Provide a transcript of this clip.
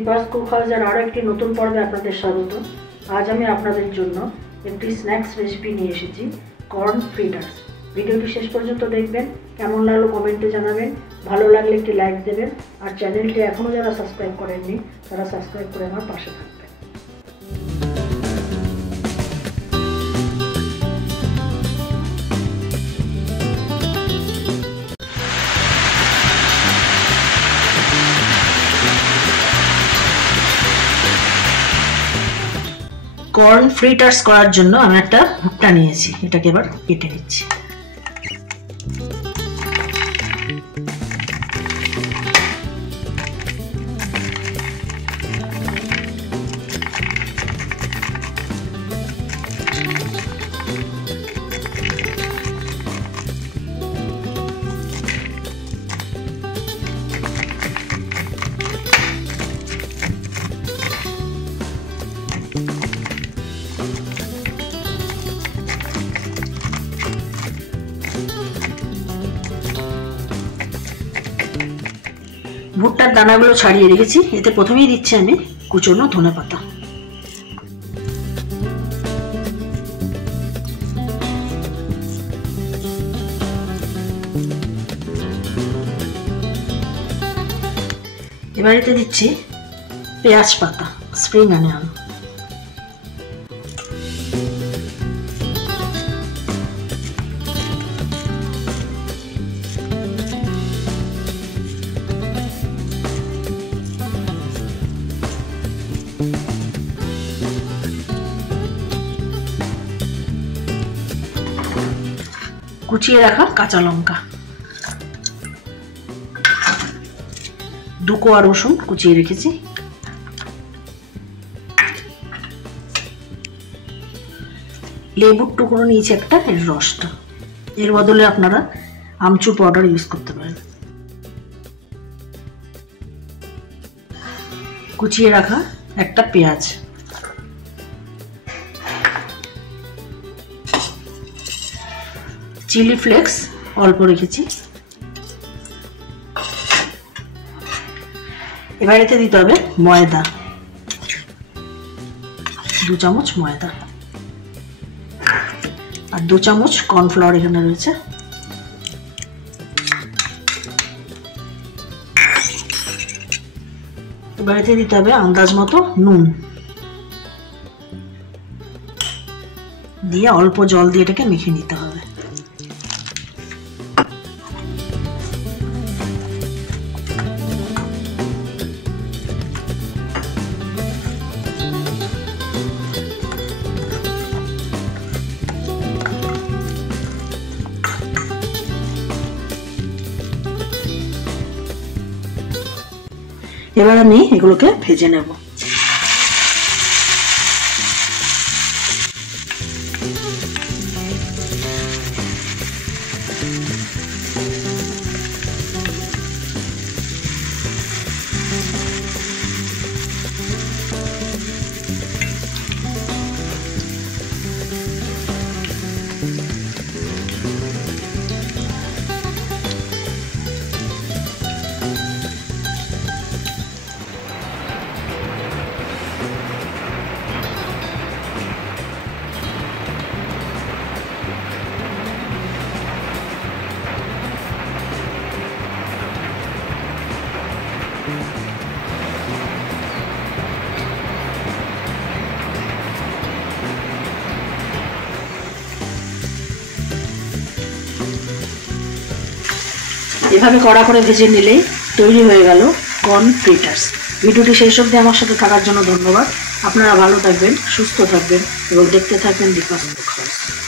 দীপাস কুক হাউসের আরও একটি নতুন পর্বে আপনাদের স্বাগত। আজ আমি আপনাদের জন্য একটি স্ন্যাক্স রেসিপি নিয়ে এসেছি, কর্ন ফ্রিটার্স। ভিডিওটি শেষ পর্যন্ত দেখবেন, কেমন লাগলো কমেন্টে জানাবেন, ভালো লাগলে একটি লাইক দেবেন, আর চ্যানেলটি এখনও যারা সাবস্ক্রাইব করেননি তারা সাবস্ক্রাইব করে আমার পাশে থাকবেন। কর্ন ফ্রিটার্স করার জন্য আমি একটা ভুট্টা নিয়েছি, এটাকে এবার কেটে নিচ্ছি। ভুট্টার দানাগুলো ছাড়িয়ে রেখেছি, এতে প্রথমেই দিচ্ছি আমি কুচনো ধনেপাতা। এবার এতে দিচ্ছি পেঁয়াজ পাতা, স্প্রিং অনিয়ন। কুচিয়ে রাখা কাঁচা লঙ্কা, 2 কোয়া রসুন কুচিয়ে রেখেছি, লেবুর টুকরো নিয়েছি একটা, এর রসটা। এর বদলে আপনারা আমচুর পাউডার ইউজ করতে পারেন। কুচিয়ে রাখা একটা পেঁয়াজ, চিলি ফ্লেক্স অল্প রেখেছি। এবার এতে দিতে হবে ময়দা, 2 চামচ ময়দা, আর 2 চামচ কর্নফ্লাওয়ার এখানে রয়েছে। এবার এতে দিতে হবে আন্দাজ মতো নুন, দিয়ে অল্প জল দিয়ে এটাকে মেখে নিতে হবে। এবার আমি এগুলোকে ভেজে নেব। এভাবে কড়া করে ভেজে নিলেই তৈরি হয়ে গেল কর্ন ফ্রিটার্স। ভিডিওটি শেষ অবধি আমার সাথে থাকার জন্য ধন্যবাদ। আপনারা ভালো থাকবেন, সুস্থ থাকবেন এবং দেখতে থাকবেন দীপাস কুক হাউস।